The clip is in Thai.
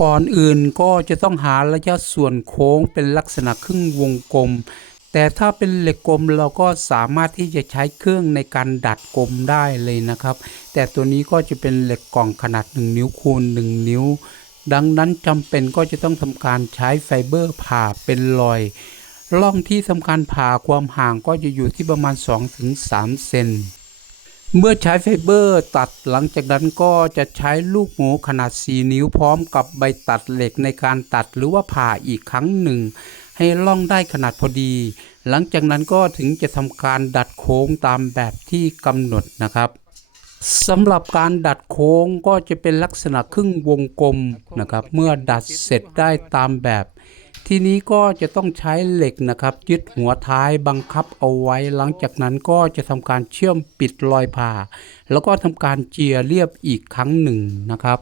ก่อนอื่นก็จะต้องหาระยะส่วนโค้งเป็นลักษณะครึ่งวงกลม แต่ถ้าเป็นเหล็กกลมเราก็สามารถที่จะใช้เครื่องในการดัดกลมได้เลยนะครับ แต่ตัวนี้ก็จะเป็นเหล็กกล่องขนาด 1 นิ้วคูณ 1 นิ้ว ดังนั้นจำเป็นก็จะต้องทำการใช้ไฟเบอร์ผ่าเป็นรอยร่องที่ทำการผ่าความห่างก็จะอยู่ที่ประมาณ 2-3 เซน เมื่อใช้ไฟเบอร์ตัดหลังจากนั้นก็จะใช้ลูกหมูขนาด 4 นิ้วพร้อมกับใบตัดเหล็กในการตัดหรือว่าผ่าอีกครั้งหนึ่ง ให้ล่องได้ขนาดพอดี หลังจากนั้นก็ถึงจะทำการดัดโค้งตามแบบที่กำหนดนะครับสำหรับการดัดโค้งก็จะเป็นลักษณะครึ่งวงกลมนะครับ เมื่อดัดเสร็จได้ตามแบบ ทีนี้ก็จะต้องใช้เหล็กนะครับยึดหัวท้ายบังคับเอาไว้ หลังจากนั้นก็จะทำการเชื่อมปิดรอยผ่า แล้วก็ทำการเจียเรียบอีกครั้งหนึ่งนะครับ